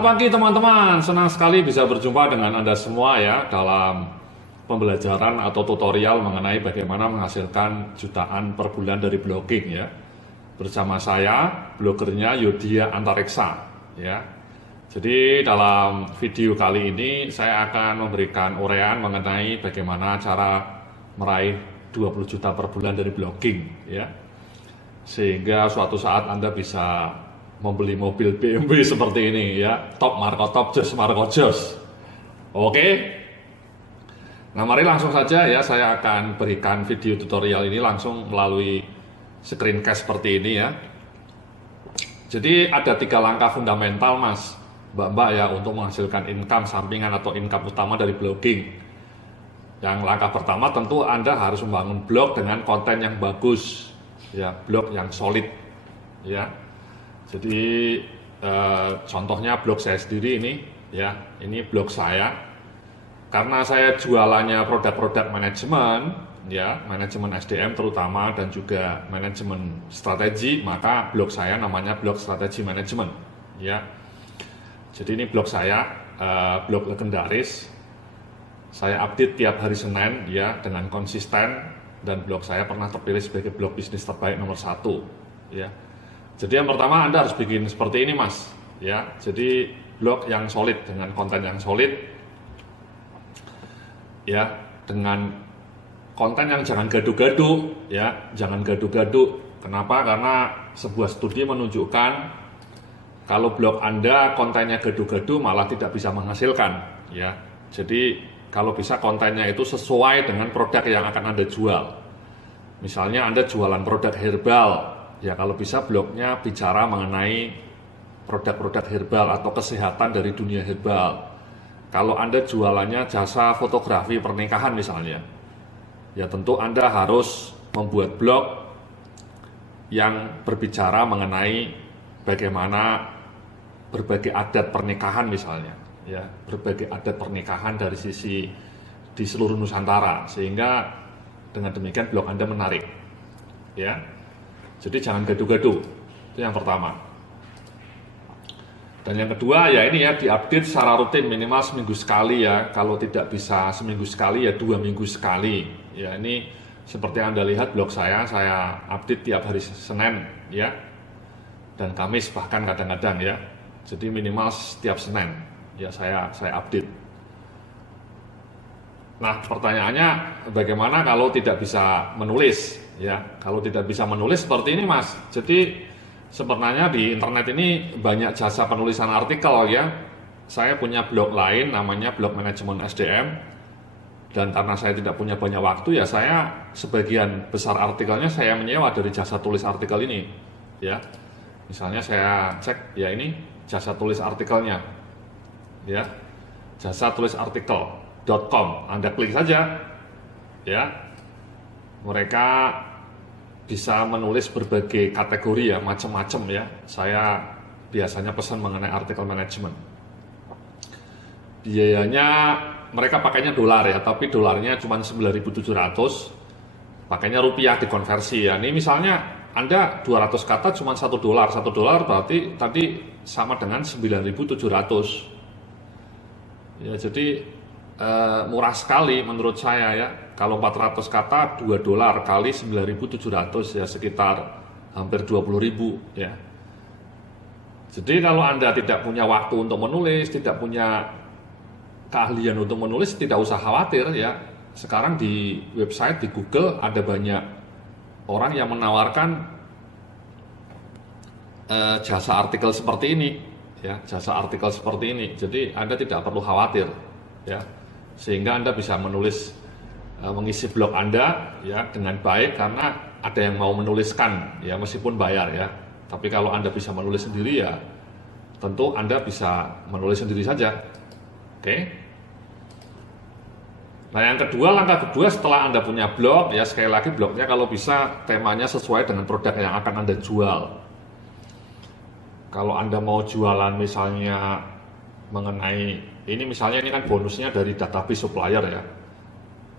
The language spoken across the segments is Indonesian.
Selamat pagi teman-teman, senang sekali bisa berjumpa dengan Anda semua ya dalam pembelajaran atau tutorial mengenai bagaimana menghasilkan jutaan per bulan dari blogging ya. Bersama saya, blogernya Yudhya Antareksa ya. Jadi dalam video kali ini saya akan memberikan uraian mengenai bagaimana cara meraih 20 juta per bulan dari blogging ya. Sehingga suatu saat Anda bisa membeli mobil BMW seperti ini ya, top Marco top, jos Marco jos. Oke. Nah, mari langsung saja ya, saya akan berikan video tutorial ini langsung melalui screencast seperti ini ya. Jadi ada 3 langkah fundamental Mas, Mbak ya, untuk menghasilkan income sampingan atau income utama dari blogging. Yang langkah pertama tentu Anda harus membangun blog dengan konten yang bagus ya, blog yang solid ya. Jadi contohnya blog saya sendiri ini ya, ini blog saya. Karena saya jualannya produk-produk manajemen ya, manajemen SDM terutama dan juga manajemen strategi, maka blog saya namanya blog strategi manajemen ya. Jadi ini blog saya, blog legendaris. Saya update tiap hari Senin ya dengan konsisten, dan blog saya pernah terpilih sebagai blog bisnis terbaik nomor 1 ya. Jadi yang pertama Anda harus bikin seperti ini Mas ya. Jadi blog yang solid dengan konten yang solid ya, dengan konten yang jangan gaduh-gaduh ya, jangan gaduh-gaduh. Kenapa? Karena sebuah studi menunjukkan kalau blog Anda kontennya gaduh-gaduh malah tidak bisa menghasilkan ya. Jadi kalau bisa kontennya itu sesuai dengan produk yang akan Anda jual. Misalnya Anda jualan produk herbal ya, kalau bisa blognya bicara mengenai produk-produk herbal atau kesehatan dari dunia herbal. Kalau Anda jualannya jasa fotografi pernikahan misalnya, ya tentu Anda harus membuat blog yang berbicara mengenai bagaimana berbagai adat pernikahan misalnya, ya berbagai adat pernikahan dari sisi di seluruh Nusantara, sehingga dengan demikian blog Anda menarik, ya. Jadi jangan gaduh-gaduh, itu yang pertama. Dan yang kedua ya ini ya, diupdate secara rutin minimal seminggu sekali ya. Kalau tidak bisa seminggu sekali ya 2 minggu sekali. Ya ini seperti Anda lihat blog saya update tiap hari Senin ya. Dan Kamis bahkan kadang-kadang ya. Jadi minimal setiap Senin ya saya update. Nah, pertanyaannya bagaimana kalau tidak bisa menulis? Ya, kalau tidak bisa menulis seperti ini Mas. Jadi sebenarnya di internet ini banyak jasa penulisan artikel ya. Saya punya blog lain namanya blog manajemen SDM. Dan karena saya tidak punya banyak waktu ya, saya sebagian besar artikelnya saya menyewa dari jasa tulis artikel ini. Ya. Misalnya saya cek ya, ini jasa tulis artikelnya. Ya. Jasa tulis artikel.com. Anda klik saja. Ya. Mereka bisa menulis berbagai kategori ya, macam-macam ya. Saya biasanya pesan mengenai artikel manajemen. Biayanya mereka pakainya dolar ya, tapi dolarnya cuma 9.700. Pakainya rupiah dikonversi ya. Ini misalnya Anda 200 kata cuma $1. $1 berarti tadi sama dengan 9.700. Ya, jadi murah sekali menurut saya ya. Kalau 400 kata $2 kali 9.700 ya sekitar hampir 20.000 ya. Jadi kalau Anda tidak punya waktu untuk menulis, tidak punya keahlian untuk menulis, tidak usah khawatir ya. Sekarang di website, di Google ada banyak orang yang menawarkan jasa artikel seperti ini ya, jasa artikel seperti ini. Jadi Anda tidak perlu khawatir ya. Sehingga Anda bisa menulis, mengisi blog Anda ya dengan baik, karena ada yang mau menuliskan ya meskipun bayar ya. Tapi kalau Anda bisa menulis sendiri ya tentu Anda bisa menulis sendiri saja. Oke. Nah, yang kedua, langkah kedua setelah Anda punya blog ya, sekali lagi blognya kalau bisa temanya sesuai dengan produk yang akan Anda jual. Kalau Anda mau jualan misalnya mengenai ini, misalnya ini kan bonusnya dari database supplier ya.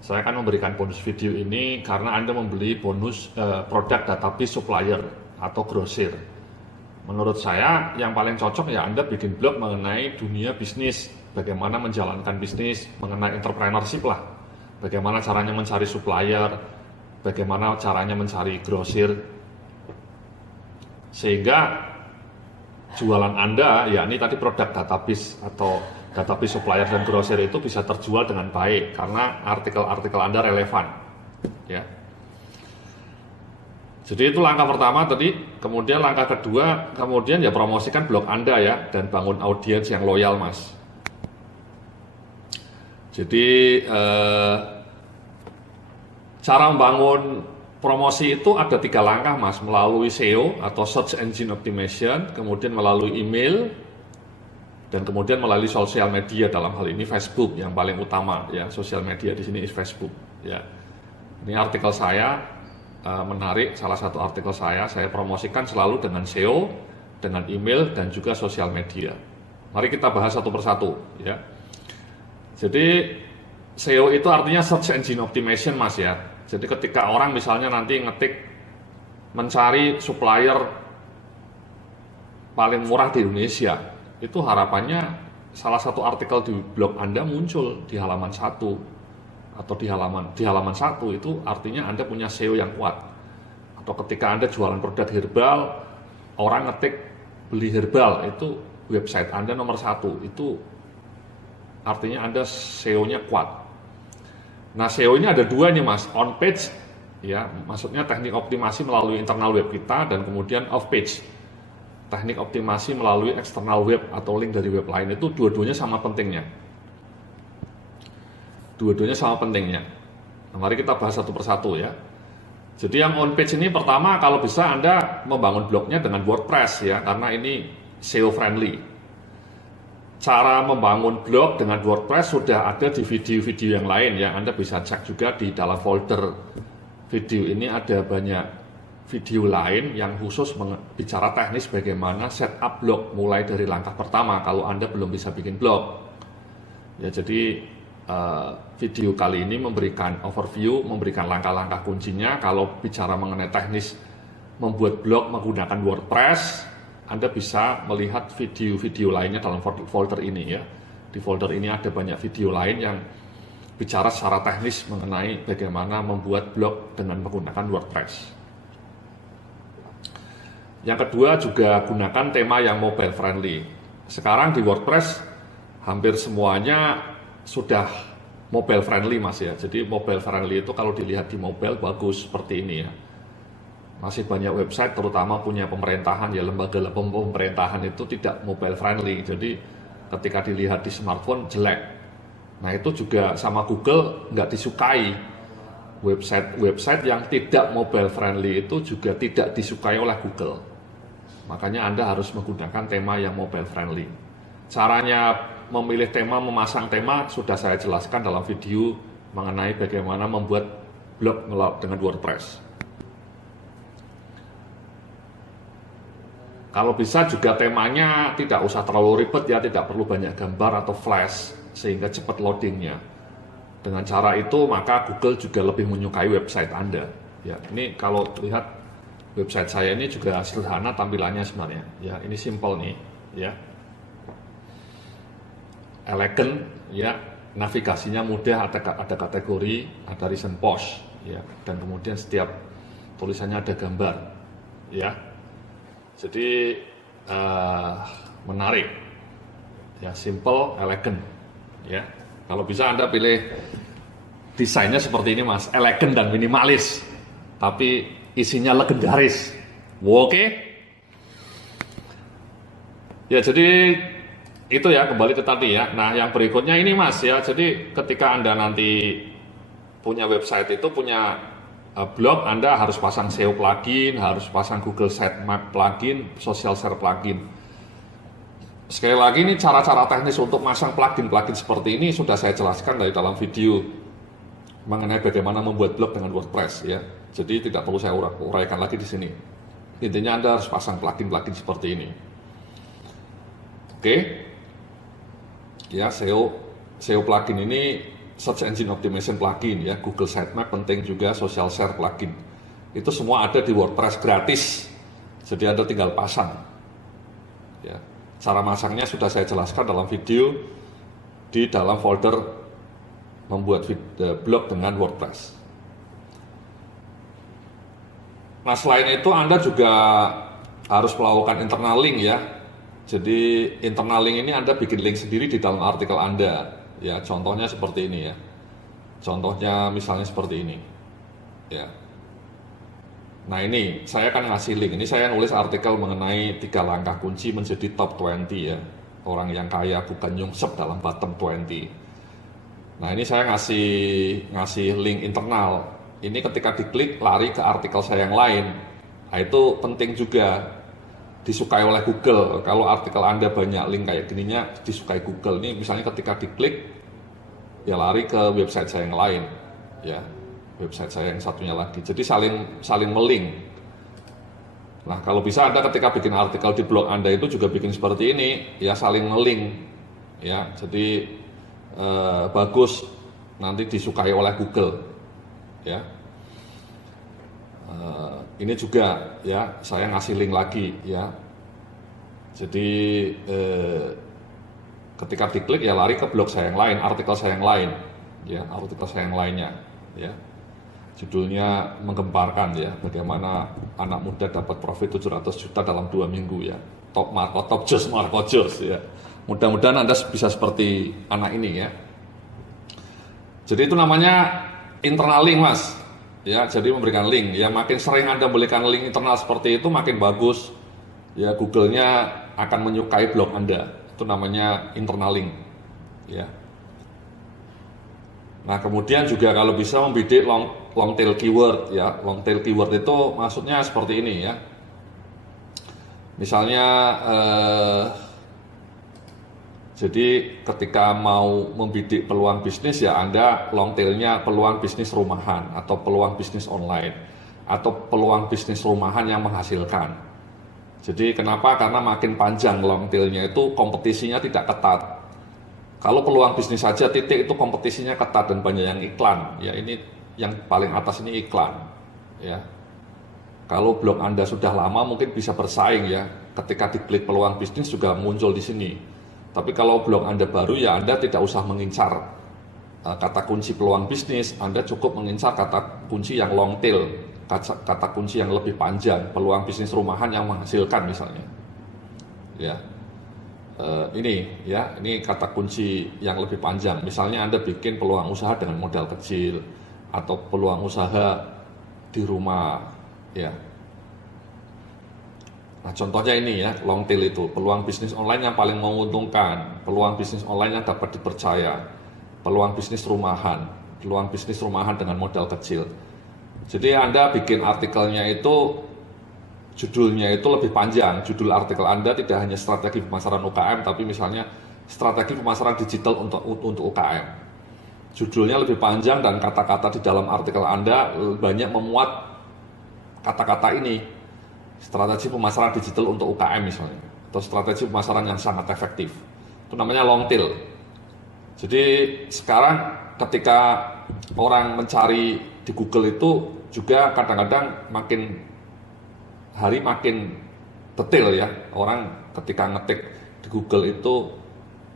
Saya akan memberikan bonus video ini karena Anda membeli bonus produk database supplier atau grosir. Menurut saya yang paling cocok ya Anda bikin blog mengenai dunia bisnis, bagaimana menjalankan bisnis, mengenai entrepreneurship lah, bagaimana caranya mencari supplier, bagaimana caranya mencari grosir, sehingga jualan Anda, yakni tadi produk database atau database supplier dan grosir itu bisa terjual dengan baik karena artikel-artikel Anda relevan, ya. Jadi itu langkah pertama tadi, kemudian langkah kedua, kemudian ya promosikan blog Anda ya, dan bangun audiens yang loyal, Mas. Jadi cara membangun promosi itu ada 3 langkah, Mas, melalui SEO atau Search Engine Optimization, kemudian melalui email, dan kemudian melalui sosial media, dalam hal ini Facebook yang paling utama ya, sosial media di sini is Facebook ya. Ini artikel saya menarik, salah satu artikel saya promosikan selalu dengan SEO, dengan email dan juga sosial media. Mari kita bahas satu persatu ya. Jadi SEO itu artinya Search Engine Optimization, Mas ya. Jadi ketika orang misalnya nanti ngetik mencari supplier paling murah di Indonesia, itu harapannya salah satu artikel di blog Anda muncul di halaman 1 atau di halaman 1 itu artinya Anda punya SEO yang kuat. Atau ketika Anda jualan produk herbal, orang ngetik beli herbal, itu website Anda nomor 1, itu artinya Anda SEO-nya kuat. Nah, SEO ini ada 2 nih, Mas, on page ya, maksudnya teknik optimasi melalui internal web kita, dan kemudian off page, teknik optimasi melalui eksternal web atau link dari web lain. Itu dua-duanya sama pentingnya. Nah, mari kita bahas satu persatu ya. Jadi yang on page ini pertama, kalau bisa Anda membangun blognya dengan WordPress ya, karena ini SEO friendly. Cara membangun blog dengan WordPress sudah ada di video-video yang lain ya. Anda bisa cek juga di dalam folder video ini, ada banyak video lain yang khusus bicara teknis bagaimana setup blog mulai dari langkah pertama kalau Anda belum bisa bikin blog. Ya, jadi video kali ini memberikan overview, memberikan langkah-langkah kuncinya. Kalau bicara mengenai teknis membuat blog menggunakan WordPress, Anda bisa melihat video-video lainnya dalam folder ini ya. Di folder ini ada banyak video lain yang bicara secara teknis mengenai bagaimana membuat blog dengan menggunakan WordPress. Yang kedua, juga gunakan tema yang mobile friendly. Sekarang di WordPress hampir semuanya sudah mobile friendly, Mas ya. Jadi mobile friendly itu kalau dilihat di mobile bagus seperti ini ya. Masih banyak website terutama punya pemerintahan ya, lembaga pemerintahan itu tidak mobile friendly. Jadi ketika dilihat di smartphone jelek. Nah, itu juga sama Google nggak disukai. Website yang tidak mobile friendly itu juga tidak disukai oleh Google. Makanya Anda harus menggunakan tema yang mobile friendly. Caranya memilih tema, memasang tema sudah saya jelaskan dalam video mengenai bagaimana membuat blog dengan WordPress. Kalau bisa juga temanya tidak usah terlalu ribet ya, tidak perlu banyak gambar atau flash sehingga cepat loadingnya. Dengan cara itu maka Google juga lebih menyukai website Anda. Ya, ini kalau lihat website saya ini juga sederhana tampilannya sebenarnya. Ya, ini simple nih, ya. Elegan, ya, navigasinya mudah, ada kategori, ada recent post, ya, dan kemudian setiap tulisannya ada gambar, ya. Jadi menarik, ya, simple, elegan, ya. Kalau bisa Anda pilih desainnya seperti ini, Mas, elegan dan minimalis, tapi isinya legendaris. Oke? Ya, jadi itu ya, kembali ke tadi ya. Nah, yang berikutnya ini, Mas ya. Jadi ketika Anda nanti punya website itu, punya blog, Anda harus pasang SEO plugin, harus pasang Google Sitemap plugin, Social Share plugin. Sekali lagi, ini cara-cara teknis untuk masang plugin-plugin seperti ini sudah saya jelaskan dari dalam video mengenai bagaimana membuat blog dengan WordPress ya. Jadi tidak perlu saya uraikan lagi di sini. Intinya Anda harus pasang plugin-plugin seperti ini. Oke. Ya, SEO plugin ini Search Engine Optimization plugin ya, Google Sitemap penting juga, Social Share plugin. Itu semua ada di WordPress gratis. Jadi Anda tinggal pasang. Ya. Cara masangnya sudah saya jelaskan dalam video di dalam folder membuat blog dengan WordPress. Nah, selain itu Anda juga harus melakukan internal link ya. Jadi internal link ini Anda bikin link sendiri di dalam artikel Anda. Ya, contohnya seperti ini ya. Contohnya misalnya seperti ini. Ya. Nah, ini saya akan ngasih link. Ini saya nulis artikel mengenai 3 langkah kunci menjadi top 20 ya. Orang yang kaya bukan nyungsep dalam bottom 20. Nah, ini saya ngasih link internal. Ini ketika diklik lari ke artikel saya yang lain. Nah, itu penting juga disukai oleh Google. Kalau artikel Anda banyak link kayak gininya disukai Google. Ini misalnya ketika diklik ya lari ke website saya yang lain ya. Website saya yang satunya lagi. Jadi saling melink. Nah, kalau bisa Anda ketika bikin artikel di blog Anda itu juga bikin seperti ini, ya saling melink. Ya, jadi bagus nanti disukai oleh Google. Ya. Ini juga ya saya ngasih link lagi ya. Jadi ketika diklik ya lari ke blog saya yang lain, artikel saya yang lain, ya artikel saya yang lainnya, ya. Judulnya menggemparkan ya, bagaimana anak muda dapat profit 700 juta dalam 2 minggu ya. Top Marco Jos ya. Mudah-mudahan Anda bisa seperti anak ini ya. Jadi itu namanya internal link Mas. Ya, jadi memberikan link. Ya makin sering Anda memberikan link internal seperti itu makin bagus. Ya Google-nya akan menyukai blog Anda. Itu namanya internal link. Ya. Nah, kemudian juga kalau bisa membidik long tail keyword ya. Long tail keyword itu maksudnya seperti ini ya. Misalnya jadi ketika mau membidik peluang bisnis ya Anda long tail-nya peluang bisnis rumahan atau peluang bisnis online atau peluang bisnis rumahan yang menghasilkan. Jadi kenapa? Karena makin panjang long tail-nya itu kompetisinya tidak ketat. Kalau peluang bisnis saja titik itu kompetisinya ketat dan banyak yang iklan. Ya ini yang paling atas ini iklan. Ya. Kalau blog Anda sudah lama mungkin bisa bersaing ya. Ketika diklik peluang bisnis juga muncul di sini. Tapi kalau blog Anda baru ya Anda tidak usah mengincar kata kunci peluang bisnis. Anda cukup mengincar kata kunci yang long tail, kata kunci yang lebih panjang, peluang bisnis rumahan yang menghasilkan misalnya. Ya. Ini kata kunci yang lebih panjang. Misalnya Anda bikin peluang usaha dengan modal kecil atau peluang usaha di rumah, ya. Nah, contohnya ini ya, long tail itu peluang bisnis online yang paling menguntungkan, peluang bisnis online yang dapat dipercaya, peluang bisnis rumahan dengan modal kecil. Jadi Anda bikin artikelnya itu judulnya itu lebih panjang. Judul artikel Anda tidak hanya strategi pemasaran UKM, tapi misalnya strategi pemasaran digital untuk UKM. Judulnya lebih panjang dan kata-kata di dalam artikel Anda banyak memuat kata-kata ini. Strategi pemasaran digital untuk UKM misalnya, atau strategi pemasaran yang sangat efektif. Itu namanya long tail. Jadi sekarang ketika orang mencari di Google itu juga kadang-kadang makin hari makin detail ya. Orang ketika ngetik di Google itu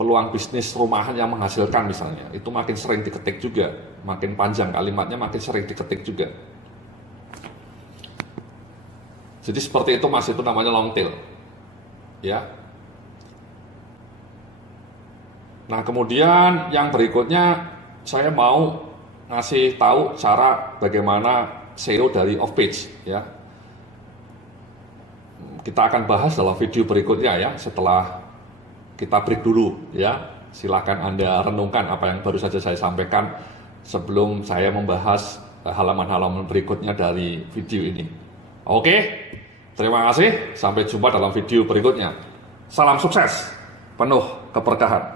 peluang bisnis rumahan yang menghasilkan misalnya, itu makin sering diketik juga, makin panjang kalimatnya, makin sering diketik juga. Jadi seperti itu Mas, itu namanya long tail. Ya. Nah, kemudian yang berikutnya saya mau ngasih tahu cara bagaimana SEO dari off page ya. Kita akan bahas dalam video berikutnya ya, setelah kita break dulu ya. Silakan Anda renungkan apa yang baru saja saya sampaikan sebelum saya membahas halaman-halaman berikutnya dari video ini. Oke, terima kasih. Sampai jumpa dalam video berikutnya. Salam sukses, penuh keberkahan.